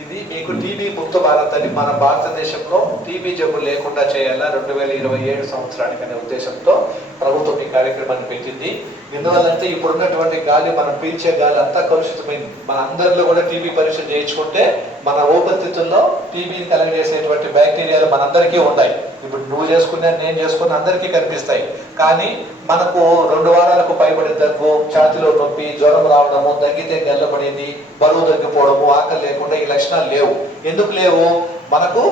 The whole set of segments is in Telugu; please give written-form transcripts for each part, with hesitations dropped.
ఇది మీకు టీబీ ముక్త భారత్ అని మన భారతదేశంలో టీబీ జబ్బు లేకుండా చేయాలా 2027 సంవత్సరానికి అనే ఉద్దేశంతో ప్రభుత్వం ఈ కార్యక్రమాన్ని పెట్టింది. ఎందువల్లంటే ఇప్పుడున్నటువంటి గాలి, మనం పీల్చే గాలి అంతా కలుషితమైంది. మన అందరిలో కూడా టీబీ పరీక్ష చేయించుకుంటే మన ఊపిరితిత్తుల్లో టీబీని కలగజేసేటువంటి బ్యాక్టీరియాలు మనందరికీ ఉన్నాయి. ఇప్పుడు నువ్వు చేసుకున్నా, నేను చేసుకున్నా అందరికీ కనిపిస్తాయి. కానీ మనకు 2 వారాలకు పైబడి దగ్గు, ఛాతిలో నొప్పి, జ్వరం రావడము, దగ్గితే గల్లబడేది, బరువు తగ్గిపోవడము, ఆకలి లేకుండా ఈ లక్షణాలు లేవు. ఎందుకు లేవు? మనకు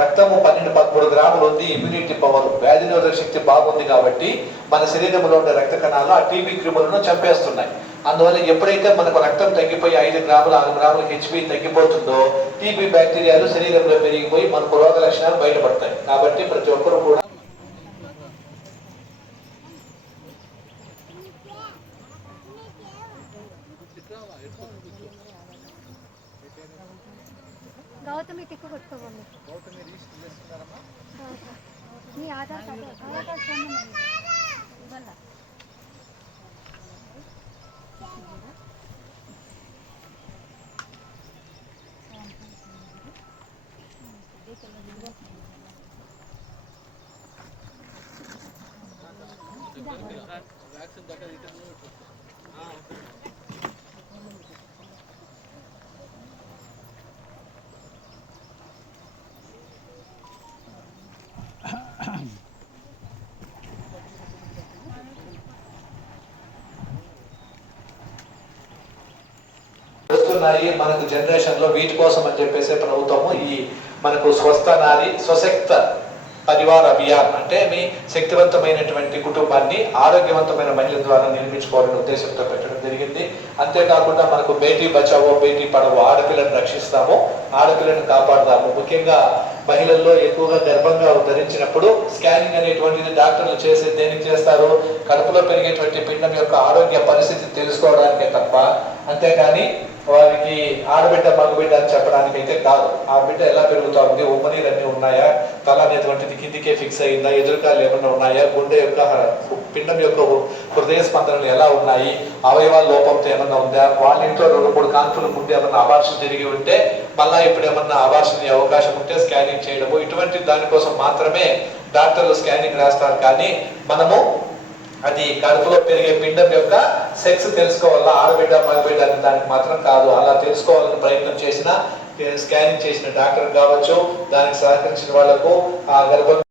రక్తము 12-13 గ్రాములు ఉంది. ఇమ్యూనిటీ పవర్, వ్యాధి నిరోధక శక్తి బాగుంది కాబట్టి మన శరీరంలో ఉండే రక్త కణాలు ఆ టీబీ క్రిములను చంపేస్తున్నాయి. అందువల్ల ఎప్పుడైతే మనకు రక్తం తగ్గిపోయి 5 గ్రాములు 6 గ్రాములు హెచ్బి తగ్గిపోతుందో టీబీ బ్యాక్టీరియాలు శరీరంలో పెరిగిపోయి మనకు రోగ లక్షణాలు బయటపడతాయి. కాబట్టి ప్రతి ఒక్కరు కూడా గౌతమి టిక్కు కొట్టుకోవాలి. మీ ఆధార్ కార్డు ఇవ్వాల. మనకు జనరేషన్ లో వీటి కోసం అని చెప్పేసి ప్రభుత్వము ఈ మనకు స్వస్థ నారి స్వశక్త పరివార అభియాన్ అంటే మీ శక్తివంతమైనటువంటి కుటుంబాన్ని ఆరోగ్యవంతమైన మహిళల ద్వారా నిర్మించుకోవాలనే ఉద్దేశంతో పెట్టడం జరిగింది. అంతేకాకుండా మనకు బేటీ బచావో బేటీ పడవో, ఆడపిల్లను రక్షిస్తాము, ఆడపిల్లను కాపాడదాము. ముఖ్యంగా మహిళల్లో ఎక్కువగా గర్భంగా ధరించినప్పుడు స్కానింగ్ అనేటువంటిది డాక్టర్లు చేసి దేనికి చేస్తారు? కడుపులో పెరిగేటువంటి పిండం యొక్క ఆరోగ్య పరిస్థితి తెలుసుకోవడానికే తప్ప, అంతేకాని వారికి ఆడబిడ్డ మగబిడ్డ అని చెప్పడానికి అయితే కాదు. ఆ బిడ్డ ఎలా పెరుగుతా ఉంది, ఉమ్మనీరు అన్నీ ఉన్నాయా, తల అనేటువంటిది కిందికే ఫిక్స్ అయిందా, ఎదురుకాలు ఏమన్నా ఉన్నాయా, గుండె యొక్క పిండం యొక్క హృదయ స్పందనలు ఎలా ఉన్నాయి, అవయవాల లోపంతో ఏమన్నా ఉందా, వాళ్ళ ఇంట్లో 2-3 కాన్పుల ముందు ఏమన్నా అబార్షన్ జరిగి ఉంటే మళ్ళా ఇప్పుడు ఏమన్నా అబార్షన్ అయ్యే అవకాశం ఉంటే స్కానింగ్ చేయడము, ఇటువంటి దానికోసం మాత్రమే డాక్టర్లు స్కానింగ్ రాస్తారు. కానీ మనము అది కడుపులో పెరిగే పిండం యొక్క సెక్స్ తెలుసుకోవాలా, ఆడబిడ్డ మగబిడ్డ అనే దానికి మాత్రం కాదు. అలా తెలుసుకోవాలని ప్రయత్నం చేసిన, స్కానింగ్ చేసిన డాక్టర్ కావచ్చు, దానికి సహకరించిన వాళ్లకు ఆ గర్భం